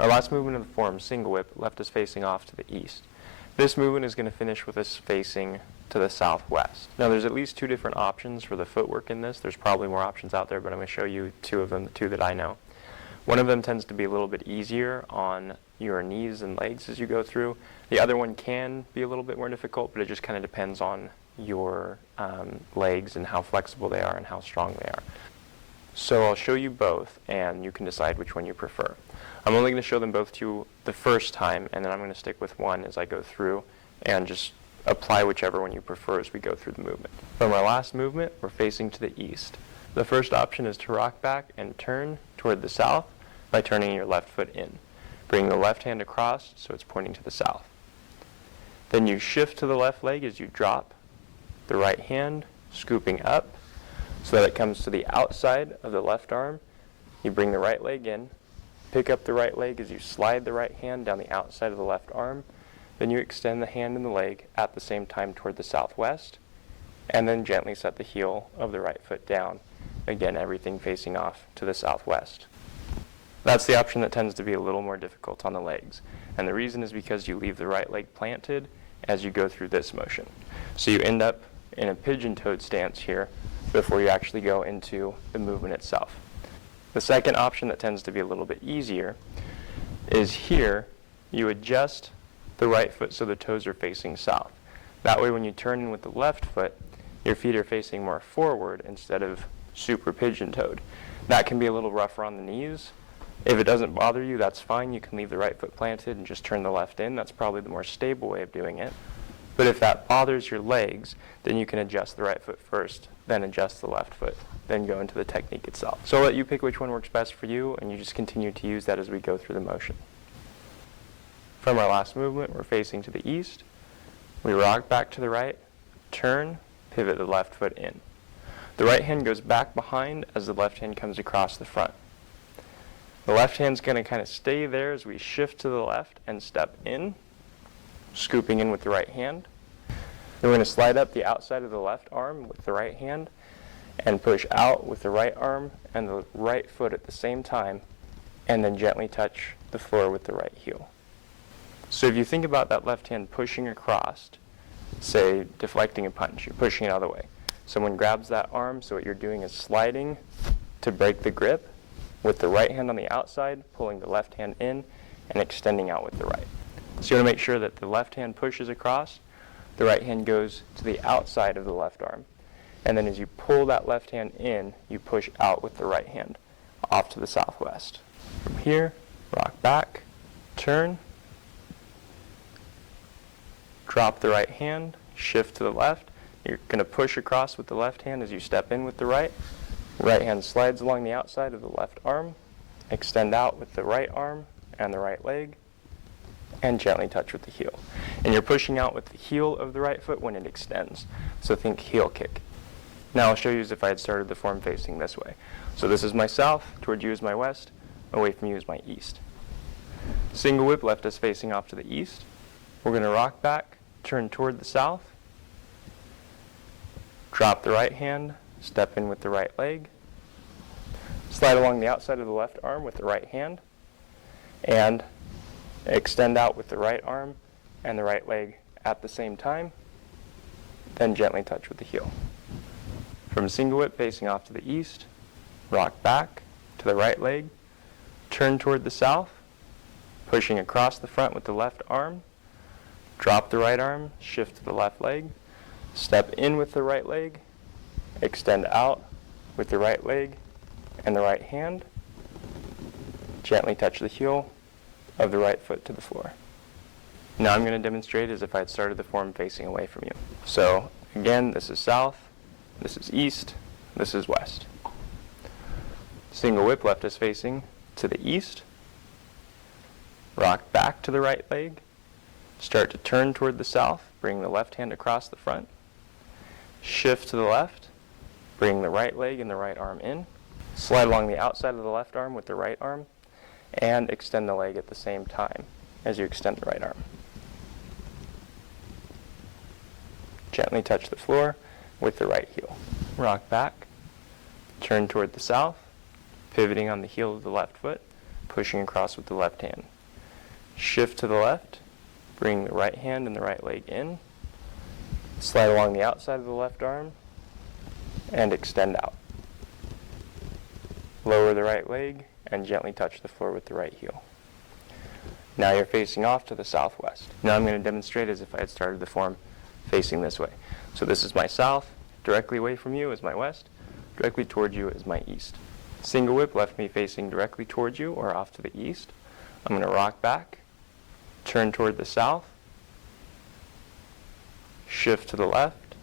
Our last movement of the form, single whip, left us facing off to the east. This movement is going to finish with us facing to the southwest. Now there's at least two different options for the footwork in this. There's probably more options out there, but I'm going to show you two of them, the two that I know. One of them tends to be a little bit easier on your knees and legs as you go through. The other one can be a little bit more difficult, but it just kind of depends on your legs and how flexible they are and how strong they are. So I'll show you both, and you can decide which one you prefer. I'm only going to show them both to you the first time, and then I'm going to stick with one as I go through, and just apply whichever one you prefer as we go through the movement. From our last movement, we're facing to the east. The first option is to rock back and turn toward the south by turning your left foot in. Bring the left hand across so it's pointing to the south. Then you shift to the left leg as you drop the right hand, scooping up so that it comes to the outside of the left arm. You bring the right leg in, pick up the right leg as you slide the right hand down the outside of the left arm. Then you extend the hand and the leg at the same time toward the southwest, and then gently set the heel of the right foot down. Again, everything facing off to the southwest. That's the option that tends to be a little more difficult on the legs. And the reason is because you leave the right leg planted as you go through this motion. So you end up in a pigeon-toed stance here before you actually go into the movement itself. The second option that tends to be a little bit easier is here you adjust the right foot so the toes are facing south. That way when you turn in with the left foot, your feet are facing more forward instead of super pigeon-toed. That can be a little rougher on the knees. If it doesn't bother you, that's fine. You can leave the right foot planted and just turn the left in. That's probably the more stable way of doing it. But if that bothers your legs, then you can adjust the right foot first, then adjust the left foot, then go into the technique itself. So I'll let you pick which one works best for you, and you just continue to use that as we go through the motion. From our last movement, we're facing to the east. We rock back to the right, turn, pivot the left foot in. The right hand goes back behind as the left hand comes across the front. The left hand's going to kind of stay there as we shift to the left and step in, scooping in with the right hand. Then we're going to slide up the outside of the left arm with the right hand and push out with the right arm and the right foot at the same time, and then gently touch the floor with the right heel. So if you think about that left hand pushing across, say deflecting a punch, you're pushing it out of the way. Someone grabs that arm, so what you're doing is sliding to break the grip with the right hand on the outside, pulling the left hand in, and extending out with the right. So you want to make sure that the left hand pushes across, the right hand goes to the outside of the left arm. And then as you pull that left hand in, you push out with the right hand, off to the southwest. From here, rock back, turn, drop the right hand, shift to the left. You're going to push across with the left hand as you step in with the right. Right hand slides along the outside of the left arm, extend out with the right arm and the right leg, and gently touch with the heel. And you're pushing out with the heel of the right foot when it extends. So think heel kick. Now I'll show you as if I had started the form facing this way. So this is my south, towards you is my west, away from you is my east. Single whip left us facing off to the east. We're going to rock back, turn toward the south, drop the right hand, step in with the right leg, slide along the outside of the left arm with the right hand, and extend out with the right arm and the right leg at the same time, then gently touch with the heel. From single whip facing off to the east, rock back to the right leg, turn toward the south, pushing across the front with the left arm, drop the right arm, shift to the left leg, step in with the right leg, extend out with the right leg and the right hand, gently touch the heel of the right foot to the floor. Now I'm going to demonstrate as if I had started the form facing away from you. So again, this is south, this is east, this is west. Single whip left us facing to the east, rock back to the right leg, start to turn toward the south, bring the left hand across the front, shift to the left, bring the right leg and the right arm in, slide along the outside of the left arm with the right arm, and extend the leg at the same time as you extend the right arm. Gently touch the floor with the right heel. Rock back, turn toward the south, pivoting on the heel of the left foot, pushing across with the left hand. Shift to the left, bring the right hand and the right leg in, slide along the outside of the left arm, and extend out. Lower the right leg and gently touch the floor with the right heel. Now you're facing off to the southwest. Now I'm going to demonstrate as if I had started the form facing this way. So this is my south, directly away from you is my west, directly towards you is my east. Single whip left me facing directly towards you or off to the east. I'm going to rock back, turn toward the south, shift to the left,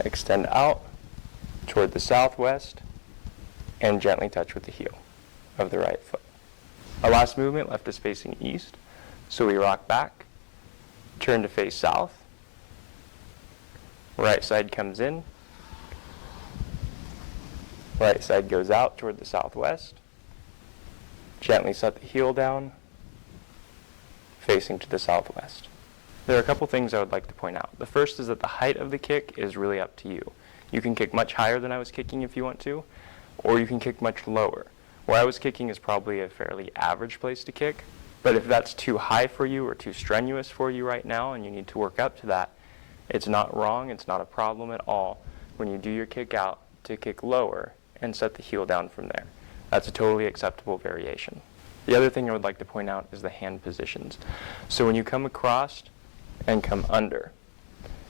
extend out toward the southwest, and gently touch with the heel of the right foot. Our last movement left us facing east, so we rock back, turn to face south, right side comes in, right side goes out toward the southwest, gently set the heel down, facing to the southwest. There are a couple things I would like to point out. The first is that the height of the kick is really up to you. You can kick much higher than I was kicking if you want to, or you can kick much lower. Where I was kicking is probably a fairly average place to kick, but if that's too high for you or too strenuous for you right now and you need to work up to that, it's not wrong, it's not a problem at all when you do your kick out to kick lower and set the heel down from there. That's a totally acceptable variation. The other thing I would like to point out is the hand positions. So when you come across and come under,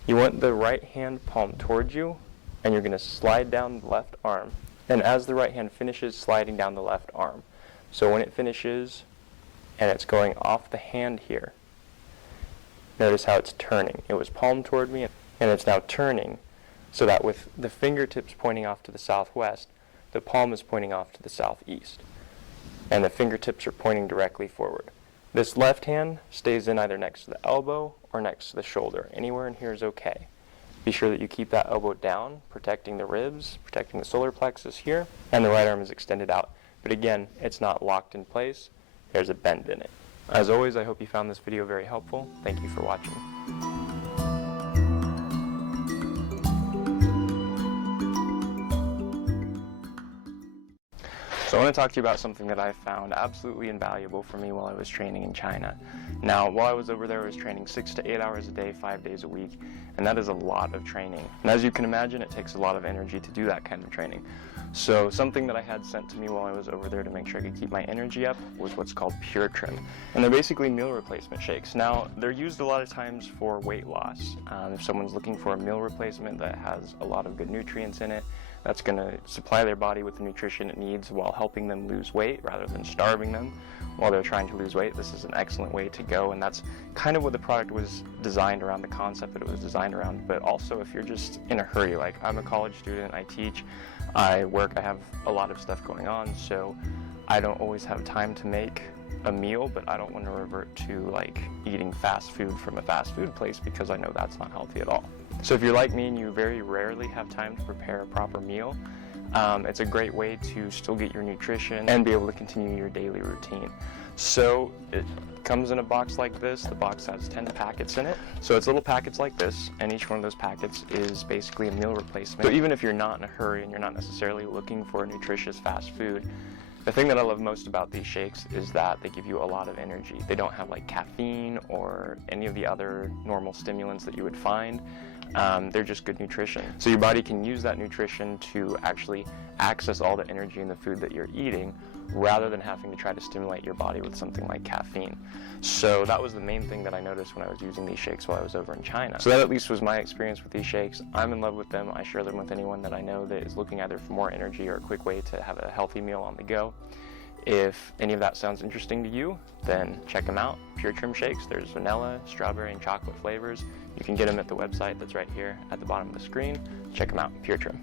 you want the right hand palm towards you, and you're going to slide down the left arm. And as the right hand finishes sliding down the left arm, so when it finishes and it's going off the hand here, notice how it's turning. It was palm toward me, and it's now turning so that with the fingertips pointing off to the southwest, the palm is pointing off to the southeast, and the fingertips are pointing directly forward. This left hand stays in either next to the elbow or next to the shoulder. Anywhere in here is okay. Be sure that you keep that elbow down, protecting the ribs, protecting the solar plexus here, and the right arm is extended out. But again, it's not locked in place. There's a bend in it. As always, I hope you found this video very helpful. Thank you for watching. So I want to talk to you about something that I found absolutely invaluable for me while I was training in China. Now, while I was over there, I was training 6 to 8 hours a day, 5 days a week, and that is a lot of training. And as you can imagine, it takes a lot of energy to do that kind of training. So something that I had sent to me while I was over there to make sure I could keep my energy up was what's called Pure Trim. And they're basically meal replacement shakes. Now, they're used a lot of times for weight loss. If someone's looking for a meal replacement that has a lot of good nutrients in it, that's going to supply their body with the nutrition it needs while helping them lose weight rather than starving them while they're trying to lose weight. This is an excellent way to go, and that's kind of what the product was designed around, the concept that it was designed around. But also, if you're just in a hurry, like I'm a college student, I teach, I work, I have a lot of stuff going on, so I don't always have time to make a meal, but I don't want to revert to like eating fast food from a fast food place because I know that's not healthy at all. So if you're like me and you very rarely have time to prepare a proper meal, it's a great way to still get your nutrition and be able to continue your daily routine. So it comes in a box like this. The box has 10 packets in it. So it's little packets like this, and each one of those packets is basically a meal replacement. So even if you're not in a hurry and you're not necessarily looking for a nutritious fast food, the thing that I love most about these shakes is that they give you a lot of energy. They don't have like caffeine or any of the other normal stimulants that you would find. They're just good nutrition. So your body can use that nutrition to actually access all the energy in the food that you're eating rather than having to try to stimulate your body with something like caffeine. So that was the main thing that I noticed when I was using these shakes while I was over in China. So that at least was my experience with these shakes. I'm in love with them. I share them with anyone that I know that is looking either for more energy or a quick way to have a healthy meal on the go. If any of that sounds interesting to you, then check them out. Pure Trim Shakes. There's vanilla, strawberry, and chocolate flavors. You can get them at the website that's right here at the bottom of the screen. Check them out. Pure Trim.